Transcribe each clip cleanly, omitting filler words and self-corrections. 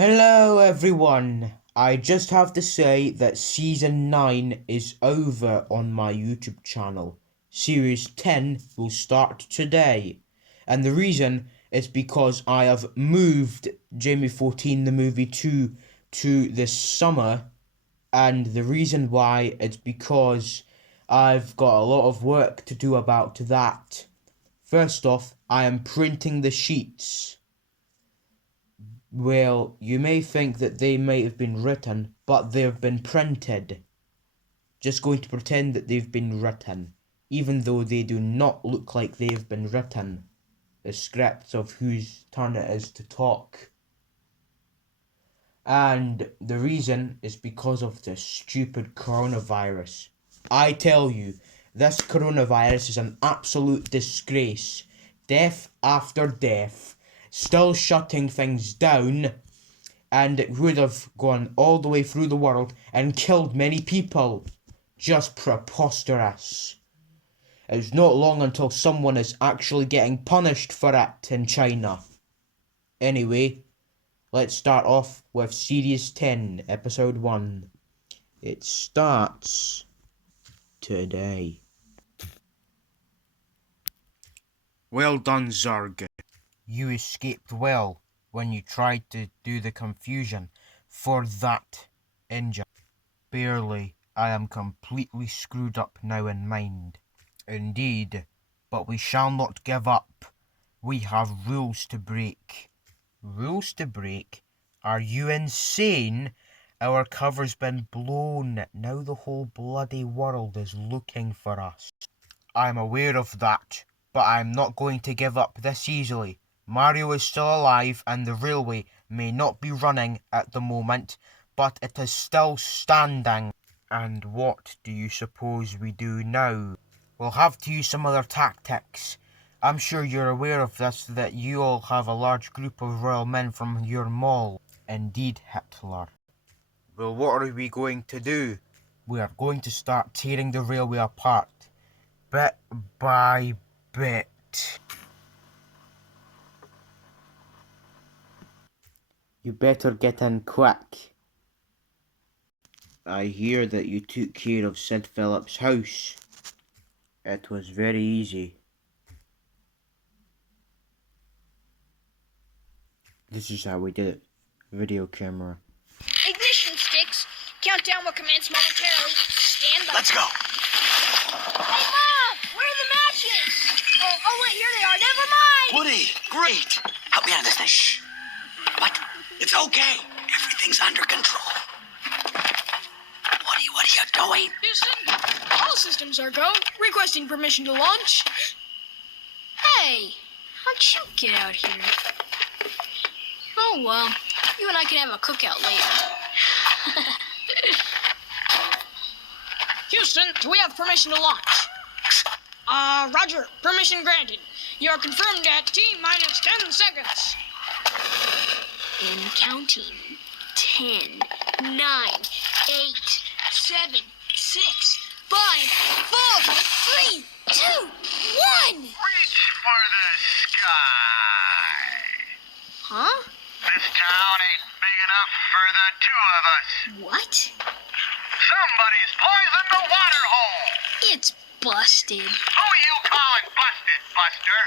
Hello everyone, I just have to say that Season 9 is over on my YouTube channel. Series 10 will start today. And the reason is because I have moved Jamie14 the movie 2 to this summer. And the reason why is because I've got a lot of work to do about that. First off, I am printing the sheets. Well, you may think that they may have been written, but they've been printed. Just going to pretend that they've been written, even though they do not look like they've been written. The scripts of whose turn it is to talk. And the reason is because of the stupid coronavirus. I tell you, this coronavirus is an absolute disgrace. Death after death. Still shutting things down, and it would have gone all the way through the world and killed many people. Just preposterous. It's not long until someone is actually getting punished for it in China. Anyway, let's start off with Series 10, Episode 1. It starts today. Well done, Zurg. You escaped well when you tried to do the confusion for that engine. Barely. I am completely screwed up now in mind. Indeed, but we shall not give up. We have rules to break. Rules to break? Are you insane? Our cover's been blown. Now the whole bloody world is looking for us. I'm aware of that, but I'm not going to give up this easily. Mario is still alive and the railway may not be running at the moment, but it is still standing. And what do you suppose we do now? We'll have to use some other tactics. I'm sure you're aware of this, that you all have a large group of royal men from your mall. Indeed, Hitler. Well, what are we going to do? We are going to start tearing the railway apart. Bit by bit. You better get in quick. I hear that you took care of Sid Phillips' house. It was very easy. This is how we did it. Video camera. Ignition sticks. Countdown will commence momentarily. Stand by. Let's go. Hey, Mom! Where are the matches? Oh, wait, here they are. Never mind! Woody, great. Help me out of this thing. Shh. What? It's okay. Everything's under control. Woody, what are you doing? Houston, all systems are go. Requesting permission to launch. Hey, how'd you get out here? Oh, well, you and I can have a cookout later. Houston, do we have permission to launch? Roger, permission granted. You are confirmed at T-minus 10 seconds. And counting. 10, 9, 8, 7, 6, 5, 4, 3, 2, 1! Reach for the sky. Huh? This town ain't big enough for the two of us. What? Somebody's poisoned the water hole. It's busted. Who you calling busted, Buster?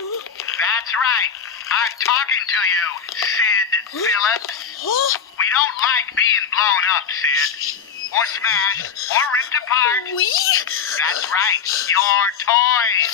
That's right. I'm talking to you, Sid Phillips. We don't like being blown up, Sid. Or smashed, or ripped apart. We? That's right. Your toys.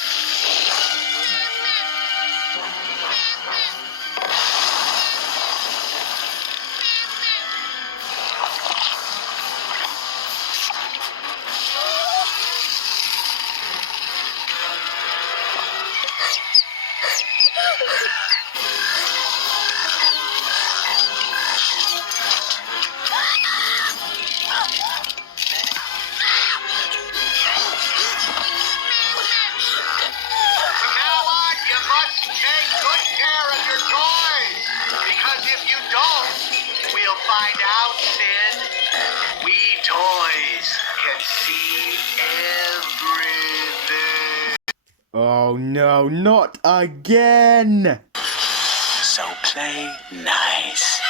Find out, Sid. We toys can see everything. Oh no, not again! So play nice.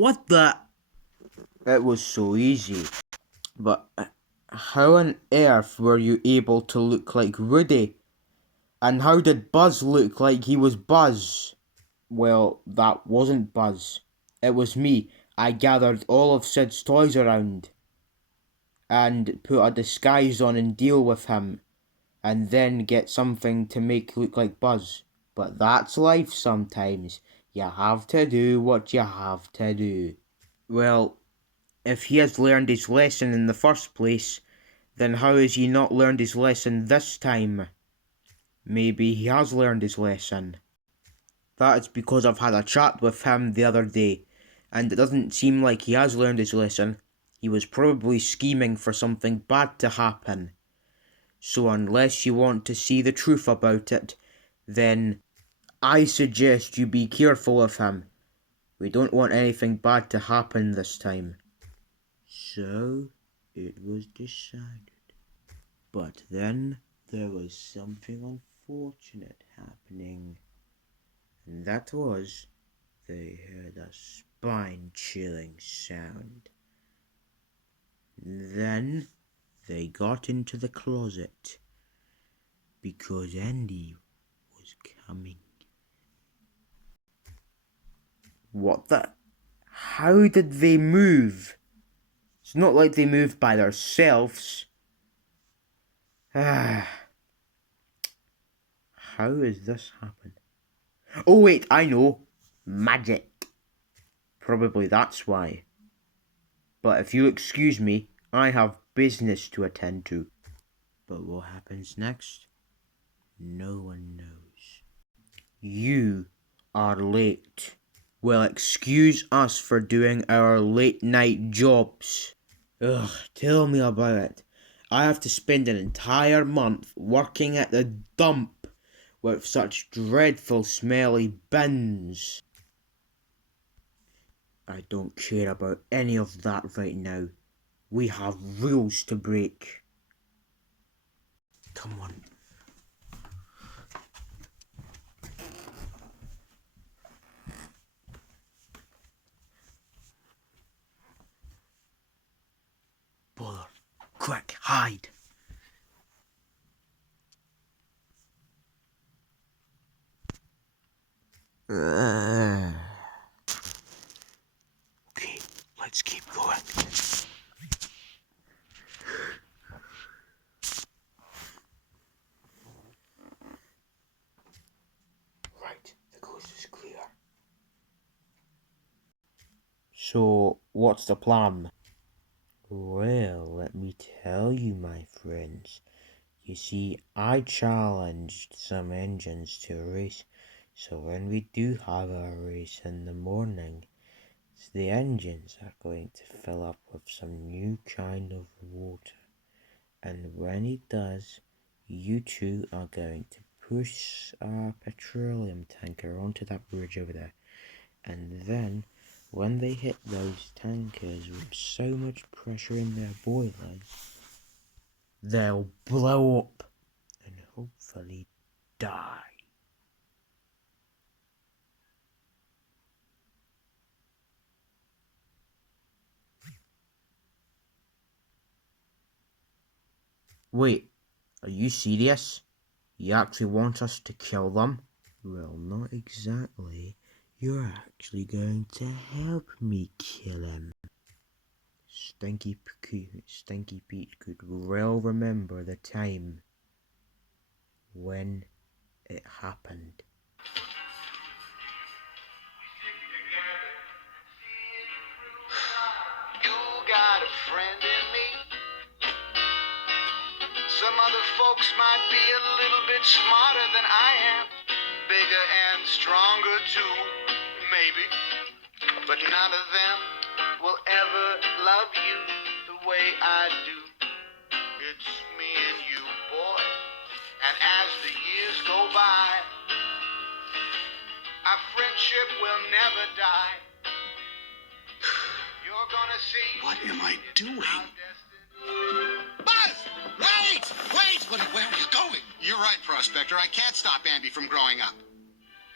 What the? It was so easy. But how on earth were you able to look like Woody? And how did Buzz look like he was Buzz? Well, that wasn't Buzz. It was me. I gathered all of Sid's toys around and put a disguise on and deal with him, and then get something to make look like Buzz. But that's life sometimes. You have to do what you have to do. Well, if he has learned his lesson in the first place, then how has he not learned his lesson this time? Maybe he has learned his lesson. That is because I've had a chat with him the other day, and it doesn't seem like he has learned his lesson. He was probably scheming for something bad to happen. So unless you want to see the truth about it, then I suggest you be careful of him. We don't want anything bad to happen this time. So it was decided. But then there was something unfortunate happening. And that was, they heard a spine-chilling sound. Then they got into the closet because Andy was coming. What the? How did they move? It's not like they moved by themselves. How has this happened? Oh wait, I know. Magic. Probably that's why. But if you excuse me, I have business to attend to. But what happens next? No one knows. You are late. Well, excuse us for doing our late night jobs. Ugh, tell me about it. I have to spend an entire month working at the dump with such dreadful smelly bins. I don't care about any of that right now. We have rules to break. Come on. Bother. Quick, hide. Okay, let's keep going. Right, the coast is clear. So, what's the plan? Well, let me tell you, my friends. You see, I challenged some engines to a race, so when we do have our race in the morning, the engines are going to fill up with some new kind of water. And when it does, you two are going to push our petroleum tanker onto that bridge over there. And then, when they hit those tankers with so much pressure in their boilers, they'll blow up and hopefully die. Wait, are you serious? You actually want us to kill them? Well, not exactly. You're actually going to help me kill him. Stinky Pete could well remember the time when it happened. You got a friend in me. Some other folks might be a little bit smarter than I am, bigger and stronger too, maybe. But none of them will ever love you the way I do. It's me and you, boy. And as the years go by, our friendship will never die. You're gonna see. What am I doing? how destined- Buzz! Wait! Wait! Where are you going? You're right, Prospector. I can't stop Andy from growing up.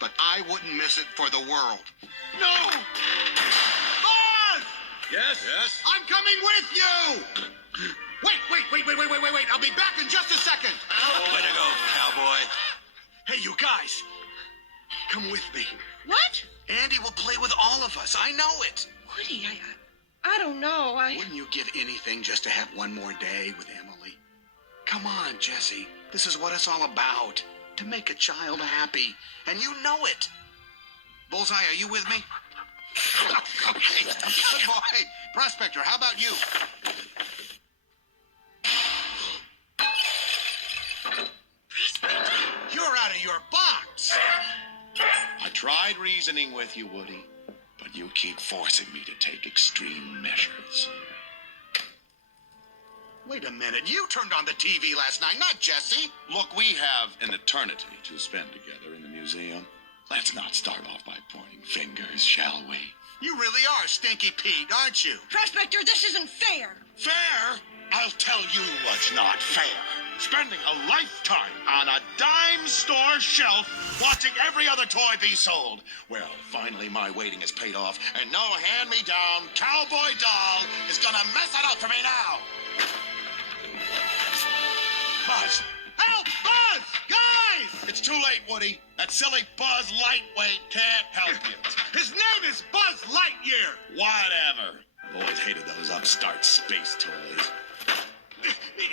But I wouldn't miss it for the world. No! Oh! Yes? I'm coming with you! Wait. I'll be back in just a second. Way to go, cowboy. Hey, you guys. Come with me. What? Andy will play with all of us. I know it. Woody, I don't know. Wouldn't you give anything just to have one more day with Emily? Come on, Jesse. This is what it's all about. To make a child happy. And you know it. Bullseye, are you with me? Okay. Good boy. Prospector, how about you? Prospector? You're out of your box. I tried reasoning with you, Woody, but you keep forcing me to take extreme measures. Wait a minute. You turned on the TV last night, not Jesse. Look, we have an eternity to spend together in the museum. Let's not start off by pointing fingers, shall we? You really are Stinky Pete, aren't you? Prospector, this isn't fair. Fair? I'll tell you what's not fair. Spending a lifetime on a dime store shelf watching every other toy be sold. Well, finally my waiting is paid off, and no hand-me-down cowboy doll is gonna mess it up for me now. Buzz! Help! Buzz! Guys! It's too late, Woody. That silly Buzz Lightweight can't help you. His name is Buzz Lightyear! Whatever. I've always hated those upstart space toys.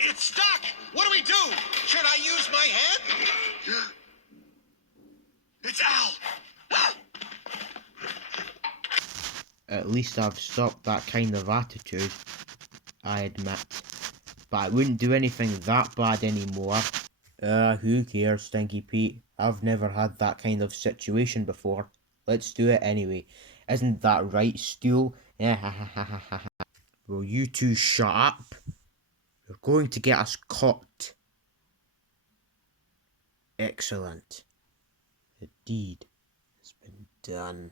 It's stuck! What do we do? Should I use my hand? It's Al! At least I've stopped that kind of attitude, I admit. But I wouldn't do anything that bad anymore. Who cares, Stinky Pete? I've never had that kind of situation before. Let's do it anyway. Isn't that right, Stool? Will you two shut up? You're going to get us caught. Excellent. The deed has been done.